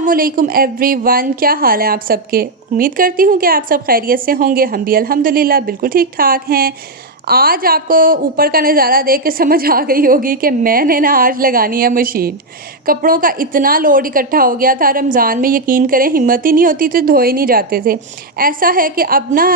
अस्सलामुअलैकुम एवरीवन, क्या हाल है आप सबके। उम्मीद करती हूँ कि आप सब खैरियत से होंगे। हम भी अल्हम्दुलिल्लाह बिल्कुल ठीक ठाक हैं। आज आपको ऊपर का नज़ारा देख के समझ आ गई होगी कि मैंने ना आज लगानी है मशीन। कपड़ों का इतना लोड इकट्ठा हो गया था रमज़ान में, यकीन करें हिम्मत ही नहीं होती थी, धोए नहीं जाते थे। ऐसा है कि अब ना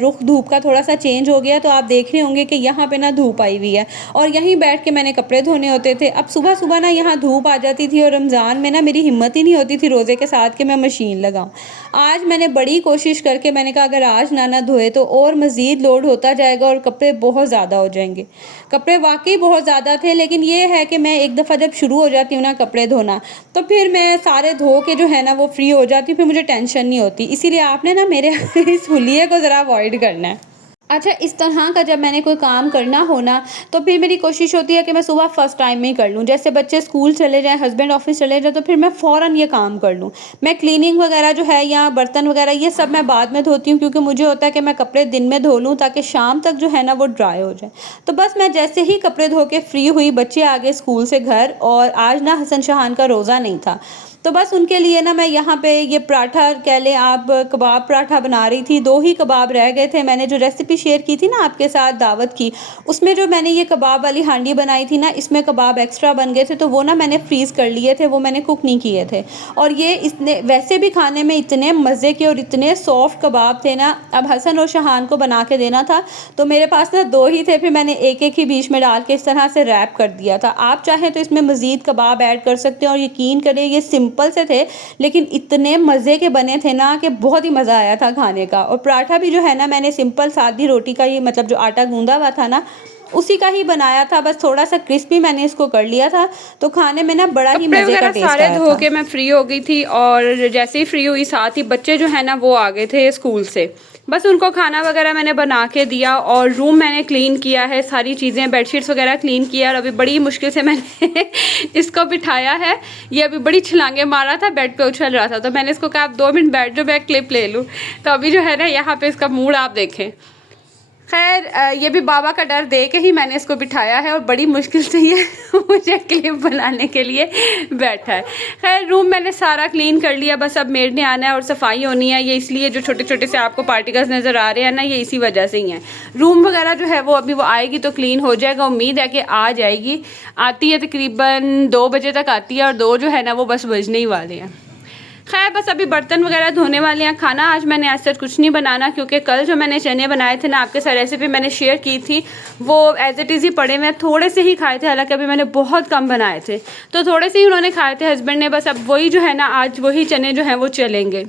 रुख धूप का थोड़ा सा चेंज हो गया, तो आप देख रहे होंगे कि यहाँ पे ना धूप आई हुई है और यहीं बैठ के मैंने कपड़े धोने होते थे। अब सुबह सुबह ना यहाँ धूप आ जाती थी और रमज़ान में ना मेरी हिम्मत ही नहीं होती थी रोज़े के साथ कि मैं मशीन लगाऊँ। आज मैंने बड़ी कोशिश करके मैंने कहा अगर आज ना धोए तो और मज़ीद लोड होता जाएगा और कपड़े बहुत ज़्यादा हो जाएंगे। कपड़े वाकई बहुत ज़्यादा थे, लेकिन ये है कि मैं एक दफ़ा जब शुरू हो जाती हूँ ना कपड़े धोना, तो फिर मैं सारे धो के जो है ना वो फ्री हो जाती हूँ, फिर मुझे टेंशन नहीं होती। इसीलिए आपने ना मेरे इस हुलिये को ज़रा अवॉइड करना है। अच्छा, इस तरह का जब मैंने कोई काम करना हो ना, तो फिर मेरी कोशिश होती है कि मैं सुबह फ़र्स्ट टाइम में ही कर लूँ। जैसे बच्चे स्कूल चले जाएँ, हस्बैंड ऑफिस चले जाएँ, तो फिर मैं फ़ौरन ये काम कर लूँ। मैं क्लीनिंग वगैरह जो है या बर्तन वगैरह ये सब मैं बाद में धोती हूँ, क्योंकि मुझे होता है कि मैं कपड़े दिन में धो लूँ ताकि शाम तक जो है ना वो ड्राई हो जाए। तो बस मैं जैसे ही कपड़े धो के फ्री हुई, बच्चे आ गए स्कूल से घर, और आज ना हसन शहान का रोज़ा नहीं था, तो बस उनके लिए ना मैं यहाँ पे ये पराठा कह लें आप, कबाब पराठा बना रही थी। 2 ही कबाब रह गए थे। मैंने जो रेसिपी शेयर की थी ना आपके साथ दावत की, उसमें जो मैंने ये कबाब वाली हांडी बनाई थी ना, इसमें कबाब एक्स्ट्रा बन गए थे, तो वो ना मैंने फ्रीज़ कर लिए थे, वो मैंने कुक नहीं किए थे। और ये इतने वैसे भी खाने में इतने मज़े के और इतने सॉफ्ट कबाब थे ना। अब हसन और शहान को बना के देना था, तो मेरे पास ना 2 ही थे, फिर मैंने एक-एक ही बीच में डाल के इस तरह से रैप कर दिया था। आप चाहें तो इसमें मज़ीद कबाब ऐड कर सकते हैं, और यकीन करें ये सिंपल से थे लेकिन इतने मज़े के बने थे ना कि बहुत ही मज़ा आया था खाने का। और पराठा भी जो है ना मैंने सिंपल सादी रोटी का ही, मतलब जो आटा गूंदा हुआ था ना उसी का ही बनाया था, बस थोड़ा सा क्रिस्पी मैंने इसको कर लिया था, तो खाने में ना बड़ा ही कपड़े मज़े का वगैरह टेस्ट सारे आया धो था। के मैं फ्री हो गई थी, और जैसे ही फ्री हुई साथ ही बच्चे जो है ना वो आ गए थे स्कूल से। बस उनको खाना वगैरह मैंने बना के दिया, और रूम मैंने क्लीन किया है, सारी चीज़ें बेडशीट्स वगैरह क्लीन किया, और अभी बड़ी मुश्किल से मैंने इसको बिठाया है। ये अभी बड़ी छलांगे मारा था, बेड पे उछल रहा था, तो मैंने इसको कहा आप 2 मिनट बैठ जाओ, मैं क्लिप ले लूँ। तो अभी जो है ना यहाँ पे इसका मूड आप देखें। खैर ये भी बाबा का डर दे के ही मैंने इसको बिठाया है, और बड़ी मुश्किल से ये मुझे क्लिप बनाने के लिए बैठा है। खैर रूम मैंने सारा क्लीन कर लिया, बस अब मेड ने आना है और सफाई होनी है। ये इसलिए जो छोटे छोटे से आपको पार्टिकल्स नज़र आ रहे हैं ना, ये इसी वजह से ही हैं। रूम वगैरह जो है वो अभी वो आएगी तो क्लीन हो जाएगा, उम्मीद है कि आ जाएगी। आती है तकरीबन 2 बजे तक आती है, और 2 जो है ना वो बस बजने ही वाले हैं। खैर बस अभी बर्तन वगैरह धोने वाले हैं। खाना आज मैंने आज तक कुछ नहीं बनाना, क्योंकि कल जो मैंने चने बनाए थे ना, आपके साथ रेसिपी मैंने शेयर की थी, वो एज इट इज़ ही पड़े हुए, थोड़े से ही खाए थे, हालांकि अभी मैंने बहुत कम बनाए थे, तो थोड़े से ही उन्होंने खाए थे हस्बैंड ने। बस अब वही जो है ना आज वही चने जो हैं वो चलेंगे।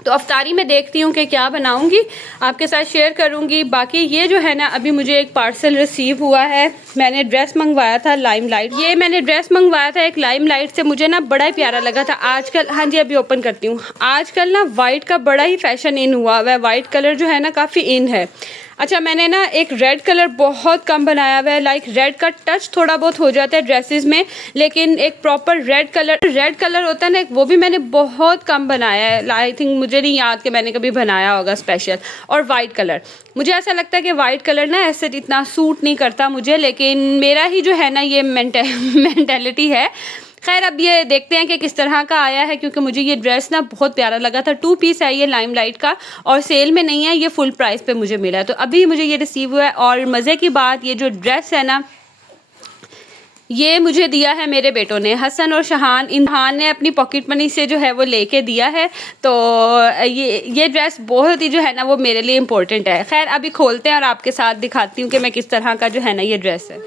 तो अफ्तारी में देखती हूँ कि क्या बनाऊँगी, आपके साथ शेयर करूँगी। बाकी ये जो है ना अभी मुझे एक पार्सल रिसीव हुआ है। मैंने ड्रेस मंगवाया था लाइमलाइट, ये मैंने ड्रेस मंगवाया था एक लाइमलाइट से, मुझे ना बड़ा ही प्यारा लगा था। आजकल, हाँ जी अभी ओपन करती हूँ, आजकल ना वाइट का बड़ा ही फैशन इन हुआ है, वाइट कलर जो है ना काफ़ी इन है। अच्छा, मैंने ना एक रेड कलर बहुत कम बनाया हुआ है, लाइक रेड का टच थोड़ा बहुत हो जाता है ड्रेसेस में, लेकिन एक प्रॉपर रेड कलर होता है ना, वो भी मैंने बहुत कम बनाया है। आई थिंक मुझे नहीं याद कि मैंने कभी बनाया होगा स्पेशल। और वाइट कलर, मुझे ऐसा लगता है कि वाइट कलर ना ऐसे इतना सूट नहीं करता मुझे, लेकिन मेरा ही जो है ना ये मेंटेलिटी है। खैर अब ये देखते हैं कि किस तरह का आया है, क्योंकि मुझे ये ड्रेस ना बहुत प्यारा लगा था। 2 पीस है ये लाइमलाइट का, और सेल में नहीं है, ये फुल प्राइस पे मुझे मिला है, तो अभी मुझे ये रिसीव हुआ है। और मज़े की बात, ये जो ड्रेस है ना ये मुझे दिया है मेरे बेटों ने, हसन और शहान। इनहान ने अपनी पॉकेट मनी से जो है वो लेके दिया है, तो ये ड्रेस बहुत ही जो है ना वो मेरे लिए इम्पोर्टेंट है। खैर अभी खोलते हैं और आपके साथ दिखाती हूँ कि मैं किस तरह का जो है ना ये ड्रेस है।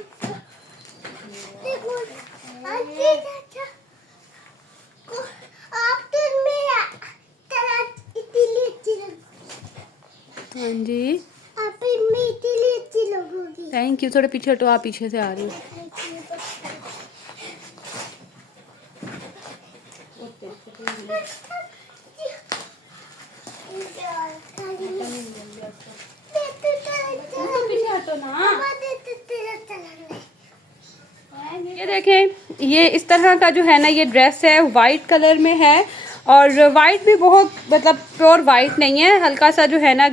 हाँ जी थैंक यू। थोड़े पीछे हटो, आप पीछे से आ रही हो। ये देखें, ये इस तरह का जो है ना ये ड्रेस है, वाइट कलर में है, और वाइट भी बहुत मतलब प्योर वाइट नहीं है, हल्का सा जो है ना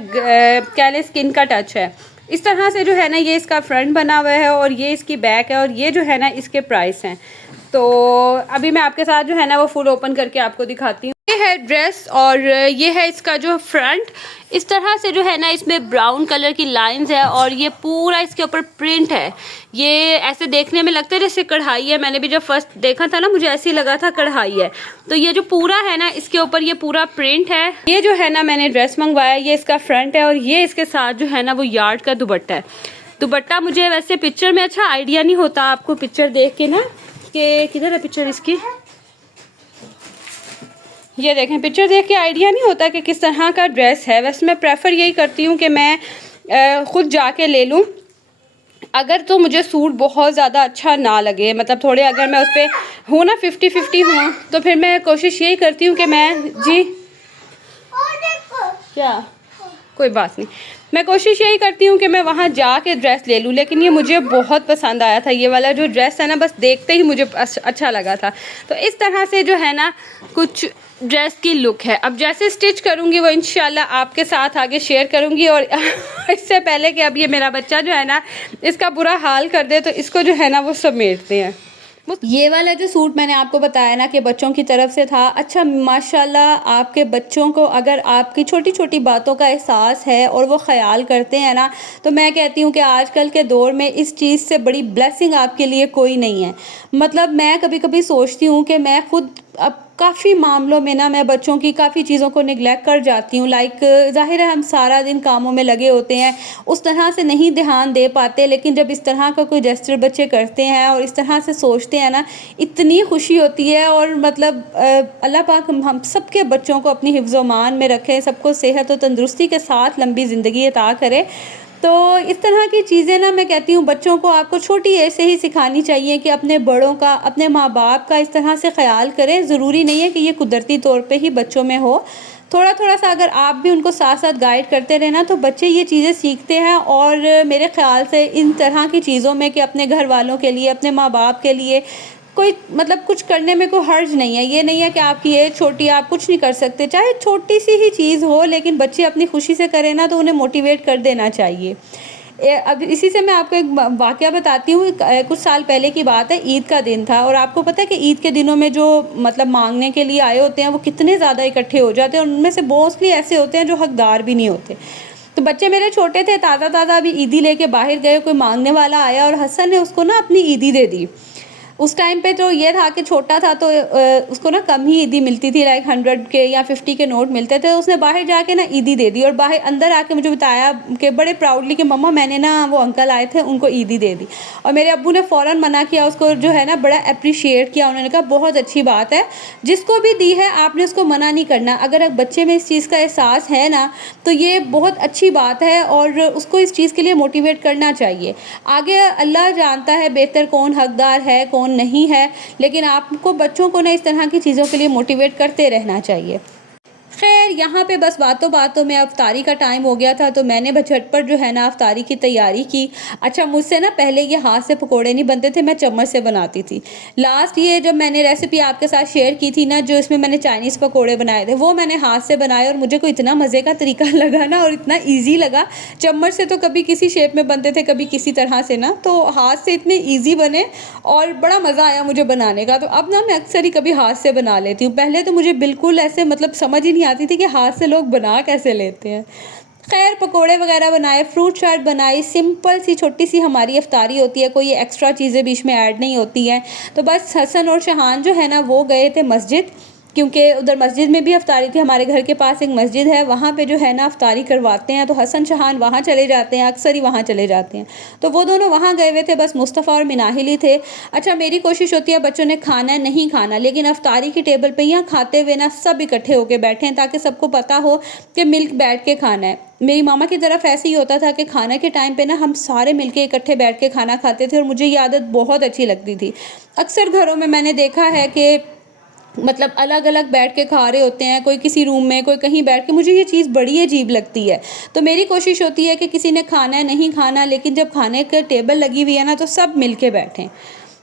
कैले स्किन का टच है। इस तरह से जो है ना ये इसका फ्रंट बना हुआ है, और ये इसकी बैक है, और ये जो है ना इसके प्राइस हैं। तो अभी मैं आपके साथ जो है ना वो फुल ओपन करके आपको दिखाती हूँ। ये है ड्रेस और ये है इसका जो फ्रंट, इस तरह से जो है ना इसमें ब्राउन कलर की लाइंस है और ये पूरा इसके ऊपर प्रिंट है। ये ऐसे देखने में लगता है जैसे कढ़ाई है, मैंने भी जब फर्स्ट देखा था ना मुझे ऐसे ही लगा था कढ़ाई है। तो ये जो पूरा है ना इसके ऊपर ये पूरा प्रिंट है। ये जो है ना मैंने ड्रेस मंगवाया, ये इसका फ्रंट है और ये इसके साथ जो है ना वो यार्ड का दुपट्टा है। दुपट्टा मुझे वैसे पिक्चर में अच्छा आइडिया नहीं होता आपको पिक्चर देख के ना, कि किधर है पिक्चर इसकी, ये देखें पिक्चर देख के आइडिया नहीं होता कि किस तरह का ड्रेस है। वैसे मैं प्रेफर यही करती हूँ कि मैं ख़ुद जाके ले लूँ। अगर तो मुझे सूट बहुत ज़्यादा अच्छा ना लगे, मतलब थोड़े अगर मैं उस पर हूँ ना 50-50 हूँ, तो फिर मैं कोशिश यही करती हूँ कि मैं जी क्या कोई बात नहीं, मैं कोशिश यही करती हूँ कि मैं वहाँ जाके ड्रेस ले लूँ। लेकिन ये मुझे बहुत पसंद आया था, ये वाला जो ड्रेस है ना बस देखते ही मुझे अच्छा लगा था। तो इस तरह से जो है ना कुछ ड्रेस की लुक है। अब जैसे स्टिच करूँगी वो इंशाल्लाह आपके साथ आगे शेयर करूँगी। और इससे पहले कि अब ये मेरा बच्चा जो है ना इसका बुरा हाल कर दे, तो इसको जो है ना वो समेटते हैं। ये वाला जो सूट मैंने आपको बताया ना कि बच्चों की तरफ से था, अच्छा माशाल्लाह आपके बच्चों को अगर आपकी छोटी छोटी बातों का एहसास है और वो ख्याल करते हैं ना, तो मैं कहती हूँ कि आजकल के दौर में इस चीज़ से बड़ी ब्लेसिंग आपके लिए कोई नहीं है। मतलब मैं कभी कभी सोचती हूँ कि मैं खुद अब काफ़ी मामलों में ना मैं बच्चों की काफ़ी चीज़ों को निगलेक्ट कर जाती हूँ। लाइक ज़ाहिर है हम सारा दिन कामों में लगे होते हैं, उस तरह से नहीं ध्यान दे पाते, लेकिन जब इस तरह का कोई जेस्चर बच्चे करते हैं और इस तरह से सोचते हैं ना, इतनी खुशी होती है। और मतलब अल्लाह पाक हम सब के बच्चों को अपनी हिफ्ज़ मान में रखे, सबको सेहत और तंदुरुस्ती के साथ लंबी ज़िंदगी अता करे। तो इस तरह की चीज़ें ना मैं कहती हूँ बच्चों को आपको छोटी एज से ही सिखानी चाहिए कि अपने बड़ों का, अपने माँ बाप का इस तरह से ख्याल करें। ज़रूरी नहीं है कि ये कुदरती तौर पे ही बच्चों में हो, थोड़ा थोड़ा सा अगर आप भी उनको साथ साथ गाइड करते रहे ना, तो बच्चे ये चीज़ें सीखते हैं। और मेरे ख़्याल से इन तरह की चीज़ों में कि अपने घर वालों के लिए, अपने माँ बाप के लिए कोई मतलब कुछ करने में कोई हर्ज नहीं है। ये नहीं है कि आपकी एज छोटी आप कुछ नहीं कर सकते, चाहे छोटी सी ही चीज़ हो, लेकिन बच्चे अपनी खुशी से करें ना तो उन्हें मोटिवेट कर देना चाहिए। अब इसी से मैं आपको एक वाक़या बताती हूँ। कुछ साल पहले की बात है, ईद का दिन था और आपको पता है कि ईद के दिनों में जो मतलब मांगने के लिए आए होते हैं वो कितने ज़्यादा इकट्ठे हो जाते हैं, और उनमें से मोस्टली ऐसे होते हैं जो हकदार भी नहीं होते। तो बच्चे मेरे छोटे थे, ताज़ा ताज़ा अभी ईदी लेके बाहर गए, कोई मांगने वाला आया और हसन ने उसको ना अपनी ईदी दे दी। उस टाइम पे तो ये था कि छोटा था तो उसको ना कम ही ईदी मिलती थी, लाइक 100 के या 50 के नोट मिलते थे। उसने बाहर जाके ना ईदी दे दी और बाहर अंदर आके मुझे बताया कि बड़े प्राउडली कि मम्मा मैंने ना वो अंकल आए थे उनको ईदी दे दी। और मेरे अब्बू ने फ़ौरन मना किया, उसको जो है ना बड़ा अप्रिशिएट किया। उन्होंने कहा बहुत अच्छी बात है, जिसको भी दी है आपने उसको मना नहीं करना। अगर बच्चे में इस चीज़ का एहसास है ना तो ये बहुत अच्छी बात है और उसको इस चीज़ के लिए मोटिवेट करना चाहिए। आगे अल्लाह जानता है बेहतर कौन हकदार है कौन नहीं है, लेकिन आपको बच्चों को ना इस तरह की चीज़ों के लिए मोटिवेट करते रहना चाहिए। खैर यहाँ पे बस बातों बातों में अफ्तारी का टाइम हो गया था, तो मैंने झटपट जो है ना अफ्तारी की तैयारी की। अच्छा मुझसे ना पहले ये हाथ से पकोड़े नहीं बनते थे, मैं चम्मच से बनाती थी। लास्ट ये जब मैंने रेसिपी आपके साथ शेयर की थी ना, जो इसमें मैंने चाइनीज़ पकोड़े बनाए थे, वो मैंने हाथ से बनाए और मुझे कोई इतना मज़े का तरीका लगा ना और इतना ईजी लगा। चम्मच से तो कभी किसी शेप में बनते थे, कभी किसी तरह से ना, तो हाथ से इतने ईजी बने और बड़ा मज़ा आया मुझे बनाने का। तो अब ना मैं अक्सर ही कभी हाथ से बना लेती हूँ। पहले तो मुझे बिल्कुल ऐसे मतलब समझ ही नहीं आती थी कि हाथ से लोग बना कैसे लेते हैं। खैर पकोड़े वगैरह बनाए, फ्रूट चाट बनाई, सिंपल सी छोटी सी हमारी अफ्तारी होती है, कोई एक्स्ट्रा चीज़ें बीच में ऐड नहीं होती हैं। तो बस हसन और शहान जो है ना वो गए थे मस्जिद, क्योंकि उधर मस्जिद में भी अफ्तारी थी। हमारे घर के पास एक मस्जिद है, वहाँ पे जो है ना अफ्तारी करवाते हैं, तो हसन शहान वहाँ चले जाते हैं, अक्सर ही वहाँ चले जाते हैं। तो वो दोनों वहाँ गए हुए थे, बस मुस्तफ़ा और मिनाहिल ही थे। अच्छा मेरी कोशिश होती है बच्चों ने खाना है नहीं खाना, लेकिन अफ्तारी की टेबल पे यहाँ खाते हुए ना सब इकट्ठे होकर बैठे हैं, ताकि सबको पता हो कि मिल्क बैठ के खाना है। मेरी मामा की तरफ ऐसे ही होता था कि खाना के टाइम पे ना हम सारे मिलके इकट्ठे बैठ के खाना खाते थे, और मुझे ये आदत बहुत अच्छी लगती थी। अक्सर घरों में मैंने देखा है कि मतलब अलग अलग बैठ के खा रहे होते हैं, कोई किसी रूम में कोई कहीं बैठ के, मुझे ये चीज़ बड़ी अजीब लगती है। तो मेरी कोशिश होती है कि किसी ने खाना है नहीं खाना, लेकिन जब खाने के टेबल लगी हुई है ना तो सब मिल के बैठें।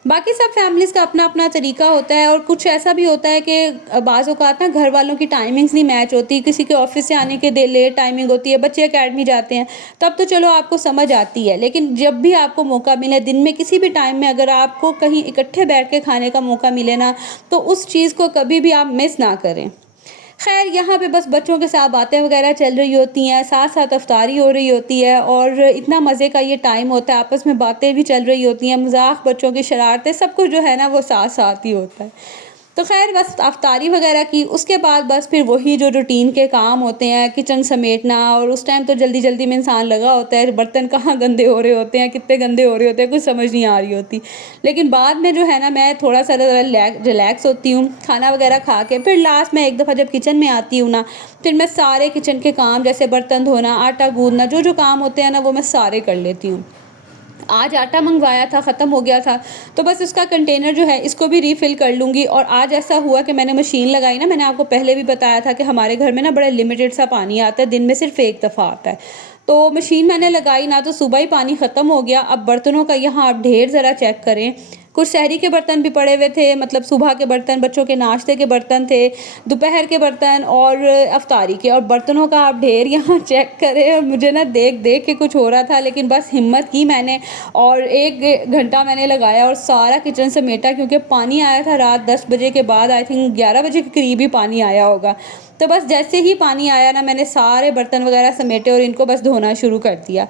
बाकी सब फैमिलीज़ का अपना-अपना तरीका होता है और कुछ ऐसा भी होता है कि बाज़ औक़ात ना घर वालों की टाइमिंग्स नहीं मैच होती, किसी के ऑफ़िस से आने के लेट टाइमिंग होती है, बच्चे अकेडमी जाते हैं, तब तो चलो आपको समझ आती है। लेकिन जब भी आपको मौका मिले दिन में किसी भी टाइम में अगर आपको कहीं इकट्ठे बैठ के खाने का मौका मिले ना, तो उस चीज़ को कभी भी आप मिस ना करें। ख़ैर यहाँ पे बस बच्चों के साथ बातें वगैरह चल रही होती हैं, साथ-साथ इफ्तारी हो रही होती है और इतना मज़े का ये टाइम होता है, आपस में बातें भी चल रही होती हैं, मज़ाक, बच्चों की शरारतें, सब कुछ जो है ना वो साथ-साथ ही होता है। तो ख़ैर बस इफ्तारी वगैरह की, उसके बाद बस फिर वही जो रूटीन के काम होते हैं, किचन समेटना और उस टाइम तो जल्दी-जल्दी में इंसान लगा होता है, बर्तन कहाँ गंदे हो रहे होते हैं, कितने गंदे हो रहे होते हैं, कुछ समझ नहीं आ रही होती। लेकिन बाद में जो है ना मैं थोड़ा-सा रिलैक्स होती हूँ, खाना वगैरह खा के, फिर लास्ट में एक दफ़ा जब किचन में आती हूँ ना, फिर मैं सारे किचन के काम जैसे बर्तन धोना, आटा गूँदना, जो-जो काम होते हैं ना वो मैं सारे कर लेती हूँ। आज आटा मंगवाया था, ख़त्म हो गया था, तो बस उसका कंटेनर जो है इसको भी रीफ़िल कर लूँगी और आज ऐसा हुआ कि मैंने मशीन लगाई ना, मैंने आपको पहले भी बताया था कि हमारे घर में ना बड़ा लिमिटेड सा पानी आता है, दिन में सिर्फ़ एक दफ़ा आता है। तो मशीन मैंने लगाई ना तो सुबह ही पानी ख़त्म हो गया, अब बर्तनों का यहाँ आप ढेर ज़रा चेक करें। कुछ सहरी के बर्तन भी पड़े हुए थे, मतलब सुबह के बर्तन, बच्चों के नाश्ते के बर्तन थे, दोपहर के बर्तन और इफ्तारी के, और बर्तनों का आप ढेर यहाँ चेक करें। मुझे ना देख-देख के कुछ हो रहा था, लेकिन बस हिम्मत की मैंने और 1 घंटा मैंने लगाया और सारा किचन समेटा, क्योंकि पानी आया था रात 10 बजे के बाद, आई थिंक 11 बजे के करीब ही पानी आया होगा। तो बस जैसे ही पानी आया ना मैंने सारे बर्तन वगैरह समेटे और इनको बस धोना शुरू कर दिया।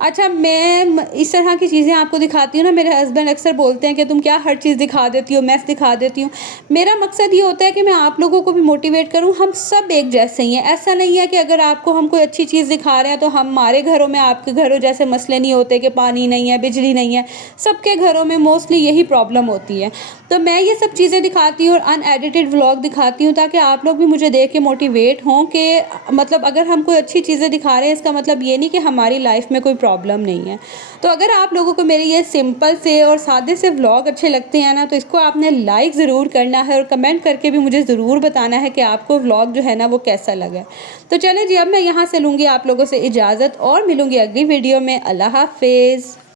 अच्छा, मैं इस तरह की चीज़ें आपको दिखाती हूँ ना, मेरे हस्बैंड अक्सर बोलते हैं कि तुम क्या हर चीज़ दिखा देती हो, मैस दिखा देती हो। मेरा मकसद ये होता है कि मैं आप लोगों को भी मोटिवेट करूँ, हम सब एक जैसे ही हैं। ऐसा नहीं है कि अगर आपको हम कोई अच्छी चीज़ दिखा रहे हैं तो हमारे घरों में आपके घरों जैसे मसले नहीं होते कि पानी नहीं है, बिजली नहीं है। सबके घरों में मोस्टली यही प्रॉब्लम होती है। तो मैं ये सब चीज़ें दिखाती हूँ और अनएडिटेड व्लॉग दिखाती हूँ ताकि आप लोग भी मुझे देख के मोटिवेट हों कि मतलब अगर हम कोई अच्छी चीज़ें दिखा रहे हैं इसका मतलब ये नहीं कि हमारी लाइफ में कोई प्रॉब्लम नहीं है। तो अगर आप लोगों को मेरे ये सिंपल से और सादे से व्लॉग अच्छे लगते हैं ना, तो इसको आपने लाइक ज़रूर करना है और कमेंट करके भी मुझे ज़रूर बताना है कि आपको व्लॉग जो है ना वो कैसा लगा। तो चलें जी, अब मैं यहाँ से लूँगी आप लोगों से इजाज़त और मिलूँगी अगली वीडियो में। अल्लाह हाफ़िज़।